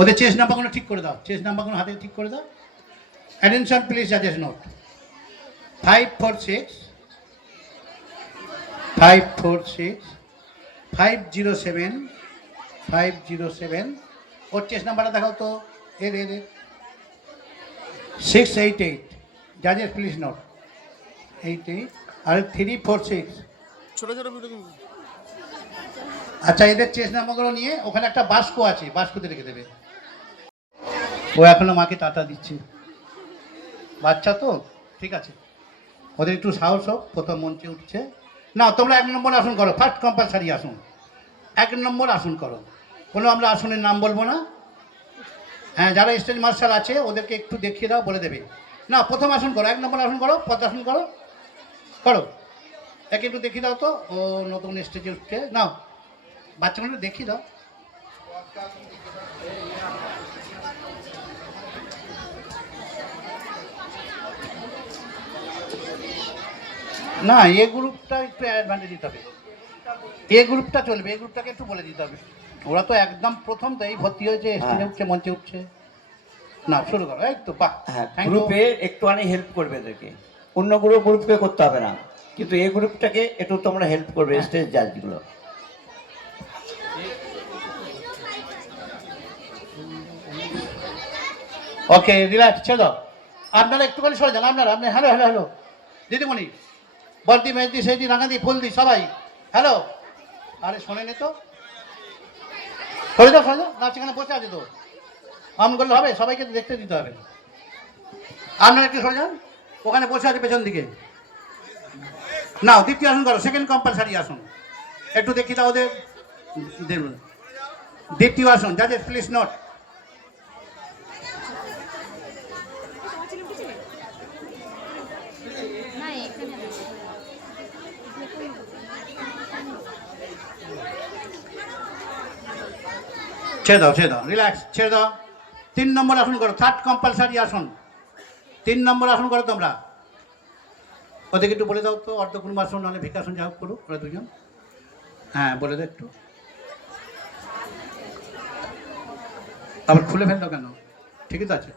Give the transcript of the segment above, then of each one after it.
ওদের চেস নাম্বারগুলো ঠিক করে দাও। চেস নাম্বারগুলো হাতে ঠিক করে দাও। Attention please জাজেস note five four six five four six five zero seven five zero seven or chess নাম্বারটা দেখাও তো। এর এর সিক্স এইট এইট জাজেস প্লিজ নোট এইট এইট আর থ্রি ফোর সিক্স ছোট ছোট ভিডিও আচ্ছা এদের চেস নাম্বারগুলো নিয়ে ওখানে একটা বাস্কো আছে। বাস্কোতে রেখে দেবে। ও এখনও মাকে টাটা দিচ্ছে। বাচ্চা তো? ঠিক আছে। ওদের একটু সাহস হোক, প্রথম মঞ্চে উঠছে। না, তোমরা এক নম্বর আসন করো। ফার্স্ট কম্পালসারি আসন। এক নম্বর আসন করো। কোনো আমরা আসনের নাম বলব না? হ্যাঁ যারা স্টেজ মার্শাল আছে, ওদেরকে একটু দেখিয়ে দাও, বলে দেবে। না, প্রথম আসন করো। এক নম্বর আসন করো পদ্মাসন করো। করো। একে একটু দেখিয়ে দাও তো। ও নতুন স্টেজে উঠছে। নাও বাচ্চাগুলো দেখিয়ে দাও। না এ গ্রুপটা একটু অ্যাডভান্টেজ দিতে হবে। এ গ্রুপটা চলবে এ গ্রুপটাকে একটু বলে দিতে হবে। ওরা তো একদম প্রথম তো এই ভর্তি হয়েছে স্টেজে উঠছে মঞ্চে উঠছে। না শুরু করো। এই তো বাহ হ্যাঁ. গ্রুপে একটুখানি হেল্প করবে এদেরকে। অন্য গ্রুপ গ্রুপকে করতে হবে না। কিন্তু এই গ্রুপটাকে একটু তোমরা হেল্প করবে হ্যাঁ। স্টেজ জাজগুলো ওকে রিল্যাক্স ছেড়ে দাও। আপনারা একটুখানি সরে যান আপনারা আপনি হ্যালো হ্যালো হ্যালো। দিদিমণি বলদি মেজদি সেদি রাঙাদি, ফুলদি, সবাই। হ্যালো আরে, শোনেনি তো? সরে যাও সরে যাও না, সেখানে বসে আছে তো। আম করলে হবে, সবাইকে তো দেখতে দিতে হবে। আপনারা একটু সরে যান, ওখানে বসে আছে পেছন দিকে। না দ্বিতীয় আসন করো সেকেন্ড কম্পালসারি আসন। একটু দেখি দাও ওদের। দ্বিতীয় আসন যাদের প্লিজ নোট ছেড়ে দাও ছেড়ে দাও। রিল্যাক্স ছেড়ে দাও। তিন নম্বর আসন করো থার্ড কম্পালসারি আসন। তিন নম্বর আসন করো তোমরা। ওদেরকে একটু বলে দাও তো অর্ধকুর্মাসন নাহলে ভিকাসন যা হোক করুক, ওরা দুজন। হ্যাঁ বলে দাও একটু। আবার খুলে ফেলল কেন? ঠিকই তো আছে।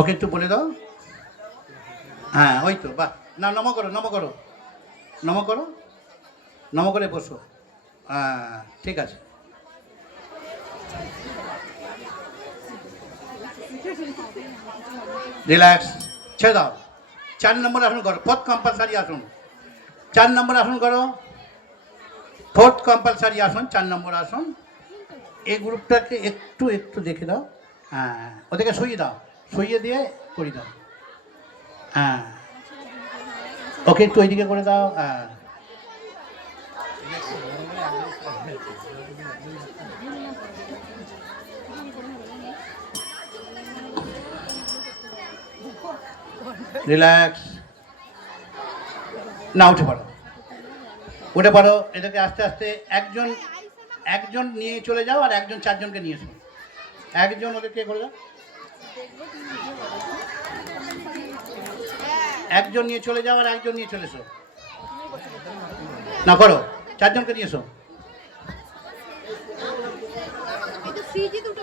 ওকে একটু বলে দাও। হ্যাঁ ওই তো, বাহ। না, নম করো নম করো। নম করো। নম বসো। হ্যাঁ ঠিক আছে। রিল্যাক্স ছেড়ে দাও। চার নম্বর আসন করো ফোর্থ কম্পালসারি আসন। চার নম্বর আসন করো। ফোর্থ কম্পালসারি আসন, চার নম্বর আসন। এই গ্রুপটাকে একটু একটু দেখে দাও। হ্যাঁ ওদেরকে শুইয়ে দাও। শুইয়ে দিয়ে করি দাও। হ্যাঁ ওকে একটু ওইদিকে করে দাও। হ্যাঁ রিল্যাক্স না, উঠে পড়ো। উঠে পড়ো এদেরকে আস্তে আস্তে একজন একজন নিয়ে চলে যাও আর একজন চারজনকে নিয়ে এসো। একজন ওদেরকে করে একজন নিয়ে চলে যাও আর একজন নিয়ে চলে এসো। না, করো। চারজনকে নিয়ে এসো দুটো